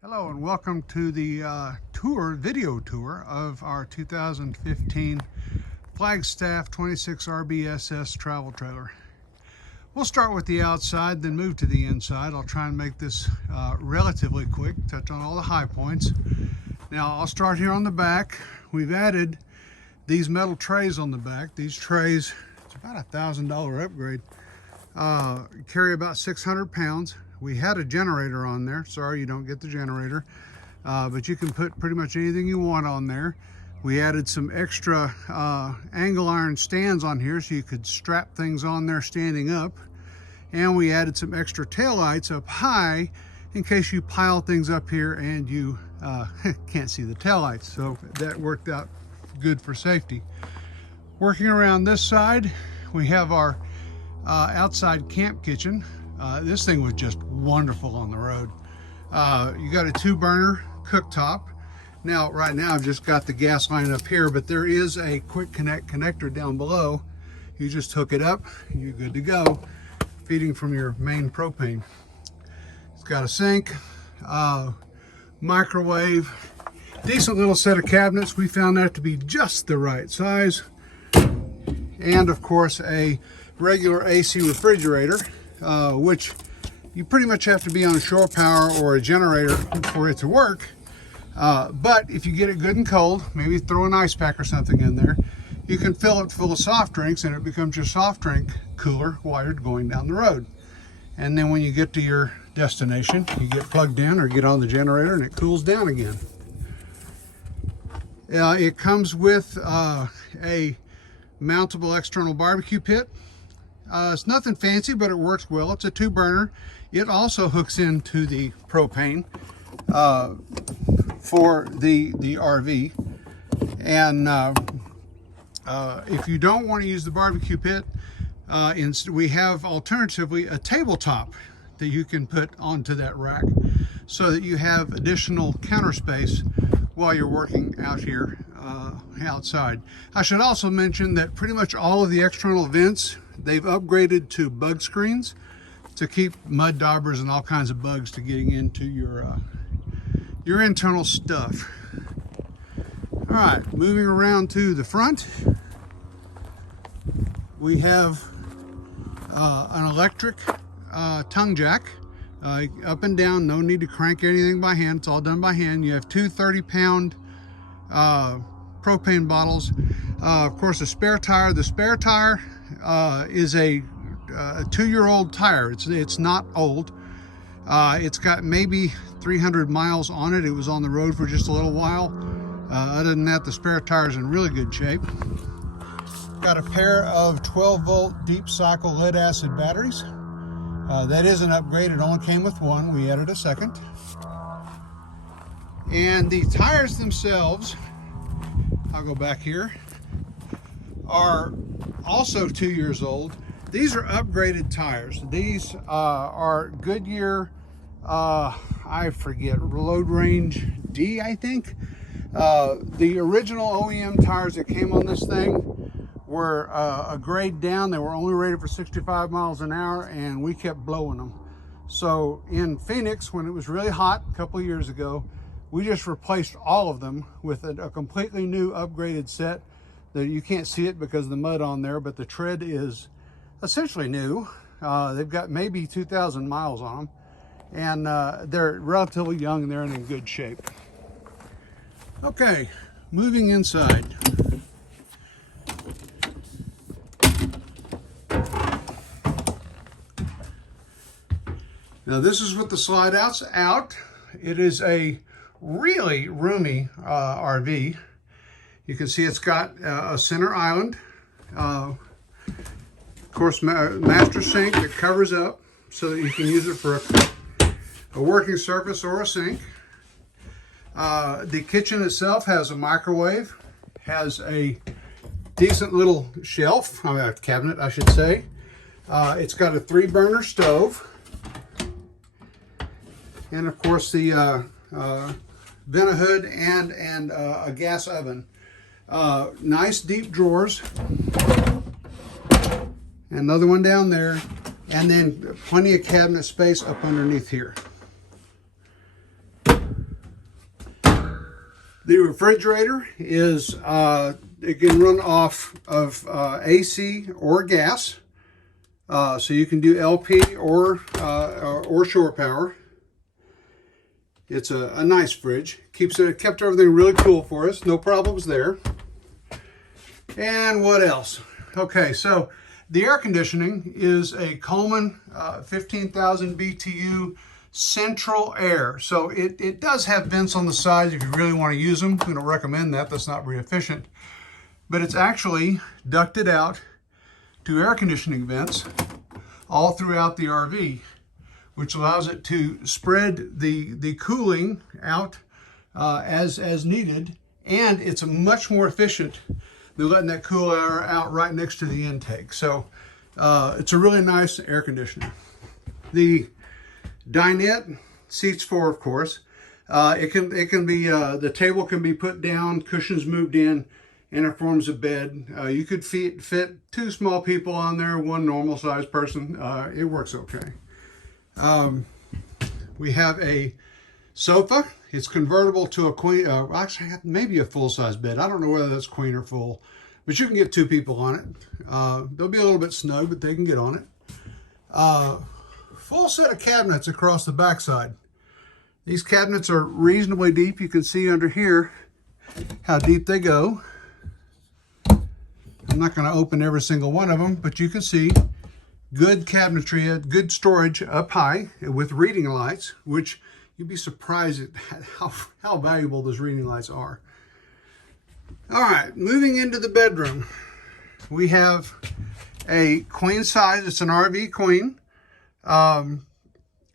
Hello and welcome to the video tour of our 2015 Flagstaff 26 RBSS travel trailer. We'll start with the outside, then move to the inside. I'll try and make this relatively quick, touch on all the high points. Now I'll start here on the back. We've added these metal trays on the back. These trays, it's about $1,000 upgrade, carry about 600 pounds. We had a generator on there. Sorry you don't get the generator, but you can put pretty much anything you want on there. We added some extra angle iron stands on here so you could strap things on there standing up. And we added some extra tail lights up high in case you pile things up here and you can't see the tail lights. So that worked out good for safety. Working around this side, we have our outside camp kitchen. This thing was just wonderful on the road. You got a 2-burner cooktop. Now, right now I've just got the gas line up here, but there is a quick connect connector down below. You just hook it up, you're good to go, feeding from your main propane. It's got a sink, microwave, decent little set of cabinets. We found that to be just the right size. And of course a regular AC refrigerator, which you pretty much have to be on shore power or a generator for it to work. But if you get it good and cold, maybe throw an ice pack or something in there, you can fill it full of soft drinks and it becomes your soft drink cooler while you're going down the road. And then when you get to your destination, you get plugged in or get on the generator and it cools down again. It comes with a mountable external barbecue pit. It's nothing fancy, but it works well. It's a 2-burner. It also hooks into the propane for the RV. And if you don't want to use the barbecue pit, we have alternatively a tabletop that you can put onto that rack so that you have additional counter space while you're working out here outside. I should also mention that pretty much all of the external vents, they've upgraded to bug screens to keep mud daubers and all kinds of bugs to getting into your internal stuff. All right, moving around to the front, we have an electric tongue jack, up and down. No need to crank anything by hand. It's all done by hand. You have two 30-pound propane bottles. Of course, a spare tire. The spare tire is a 2-year-old tire. It's not old. It's got maybe 300 miles on it. It was on the road for just a little while. Other than that, the spare tire is in really good shape. Got a pair of 12-volt deep cycle lead acid batteries. That is an upgrade. It only came with one. We added a second. And the tires themselves, I'll go back here, are also 2 years old. These are upgraded tires. These are Goodyear, I forget, Road Range D, I think. The original OEM tires that came on this thing were a grade down. They were only rated for 65 miles an hour, and we kept blowing them. So in Phoenix, when it was really hot a couple of years ago, we just replaced all of them with a completely new upgraded set. That you can't see it because of the mud on there, but the tread is essentially new. They've got maybe 2,000 miles on them, and they're relatively young and they're in good shape. Okay, moving inside. Now this is with the slide outs out. It is a really roomy RV. You can see it's got a center island. Of course, master sink that covers up so that you can use it for a working surface or a sink. The kitchen itself has a microwave, has a decent little shelf, cabinet I should say. It's got a 3-burner stove. And of course the vent hood and a gas oven. Nice deep drawers. Another one down there, and then plenty of cabinet space up underneath here. The refrigerator is, it can run off of AC or gas. So you can do LP or shore power. It's a nice fridge. Kept everything really cool for us. No problems there. And what else? Okay, so the air conditioning is a Coleman 15,000 BTU central air. So it does have vents on the sides if you really want to use them. I'm going to recommend that. That's not very efficient. But it's actually ducted out to air conditioning vents all throughout the RV, which allows it to spread the cooling out as needed, and it's much more efficient than letting that cool air out right next to the intake. So it's a really nice air conditioner. The dinette seats 4, of course. It can be the table can be put down, cushions moved in, and it forms a bed. You could fit 2 small people on there, 1 normal sized person. It works okay. We have a sofa. It's convertible to a queen, actually maybe a full-size bed. I don't know whether that's queen or full, but you can get 2 people on it. They'll be a little bit snug, but they can get on it. Full set of cabinets across the backside. These cabinets are reasonably deep. You can see under here how deep they go. I'm not going to open every single one of them, but you can see good cabinetry, good storage up high with reading lights, which you'd be surprised at how valuable those reading lights are. All right, moving into the bedroom. We have a queen size. It's an RV queen.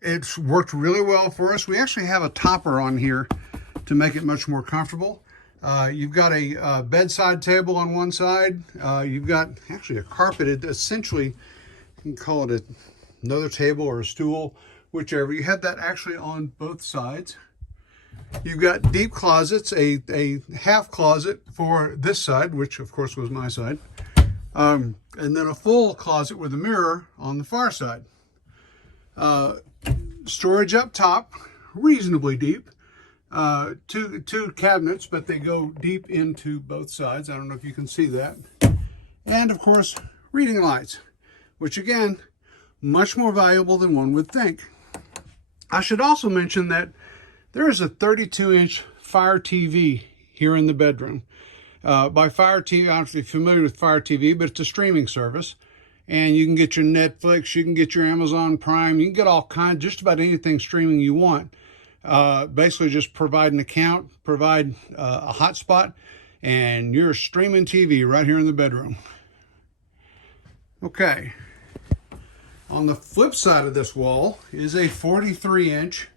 It's worked really well for us. We actually have a topper on here to make it much more comfortable. You've got a bedside table on one side. You've got actually a carpeted, essentially, you can call it another table or a stool, whichever. You have that actually on both sides. You've got deep closets, a half closet for this side, which of course was my side, and then a full closet with a mirror on the far side. Storage up top, reasonably deep. Two cabinets, but they go deep into both sides. I don't know if you can see that. And of course, reading lights, which again, much more valuable than one would think. I should also mention that there is a 32-inch Fire TV here in the bedroom. By Fire TV, I'm actually familiar with Fire TV, but it's a streaming service. And you can get your Netflix, you can get your Amazon Prime, you can get all kinds, just about anything streaming you want. Basically just provide an account, provide a hotspot, and you're streaming TV right here in the bedroom. Okay. On the flip side of this wall is a 43-inch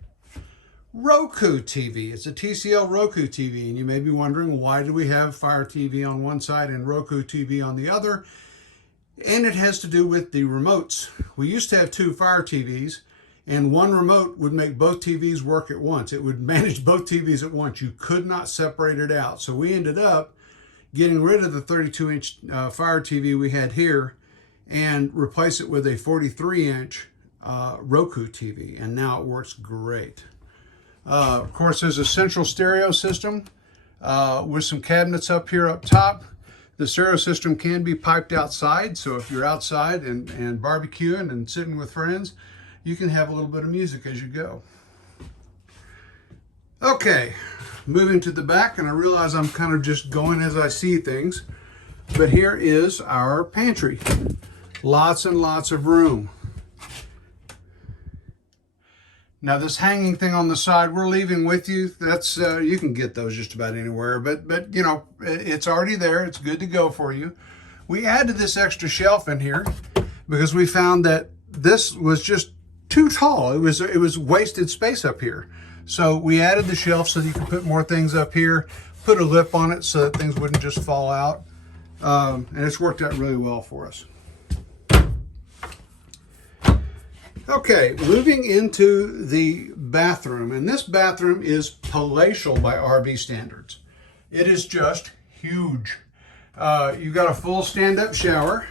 Roku TV. It's a TCL Roku TV, and you may be wondering, why do we have Fire TV on one side and Roku TV on the other? And it has to do with the remotes. We used to have 2 Fire TVs, and one remote would make both TVs work at once. It would manage both TVs at once. You could not separate it out. So we ended up getting rid of the 32-inch Fire TV we had here and replace it with a 43-inch Roku TV. And now it works great. Of course, there's a central stereo system with some cabinets up here up top. The stereo system can be piped outside. So if you're outside and barbecuing and sitting with friends, you can have a little bit of music as you go. Okay, moving to the back, and I realize I'm kind of just going as I see things, but here is our pantry. Lots and lots of room. Now this hanging thing on the side, we're leaving with you. That's you can get those just about anywhere, but you know, it's already there. It's good to go for you. We added this extra shelf in here because we found that this was just too tall. It was wasted space up here. So we added the shelf so that you can put more things up here, put a lip on it so that things wouldn't just fall out. And it's worked out really well for us. Okay, moving into the bathroom. And this bathroom is palatial by RV standards. It is just huge. You've got a full stand-up shower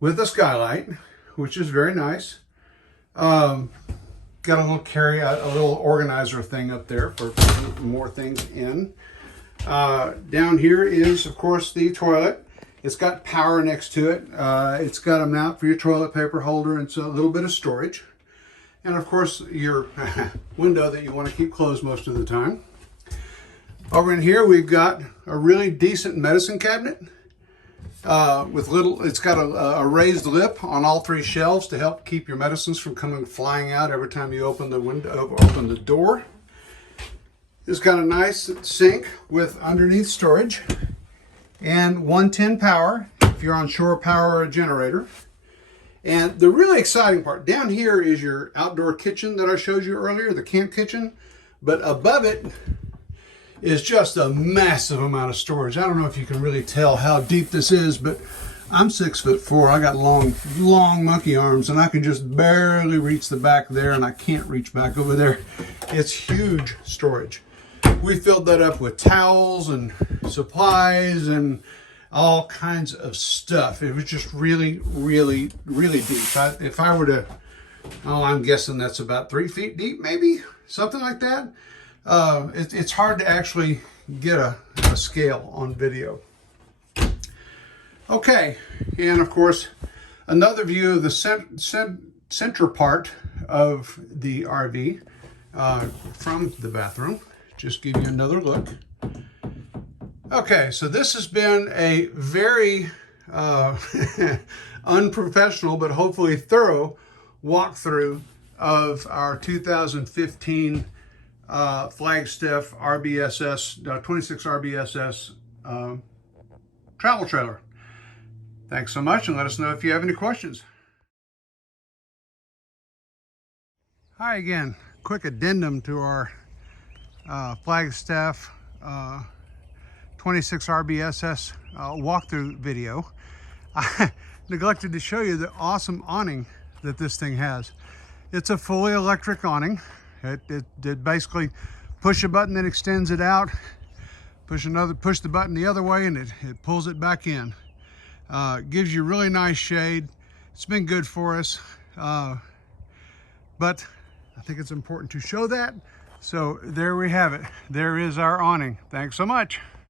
with a skylight, which is very nice. got a little a little organizer thing up there for putting more things in. Down here is, of course, the toilet. It's got power next to it. It's got a mount for your toilet paper holder and so a little bit of storage. And of course, your window that you want to keep closed most of the time. Over in here, we've got a really decent medicine cabinet with it's got a raised lip on all three shelves to help keep your medicines from coming flying out every time you open the window, open the door. It's got a nice sink with underneath storage and 110 power if you're on shore power or a generator. And the really exciting part, down here is your outdoor kitchen that I showed you earlier, the camp kitchen. But above it is just a massive amount of storage. I don't know if you can really tell how deep this is, but I'm 6'4". I got long monkey arms, and I can just barely reach the back there, and I can't reach back over there. It's huge storage. We filled that up with towels and supplies and all kinds of stuff. It was just really, really, really deep. If I were to, I'm guessing that's about 3 feet deep, maybe something like that. It's hard to actually get a scale on video. Okay, and of course, another view of the center part of the RV from the bathroom. Just give you another look. Okay, so this has been a very unprofessional but hopefully thorough walkthrough of our 2015 Flagstaff RBSS, 26 RBSS travel trailer. Thanks so much, and let us know if you have any questions. Hi again. Quick addendum to our Flagstaff 26 RBSS walkthrough video. I neglected to show you the awesome awning that this thing has. It's a fully electric awning. It basically push a button that extends it out, push the button the other way, and it pulls it back in. Gives you really nice shade. It's been good for us, but I think it's important to show that. So there we have it. There is our awning. Thanks so much.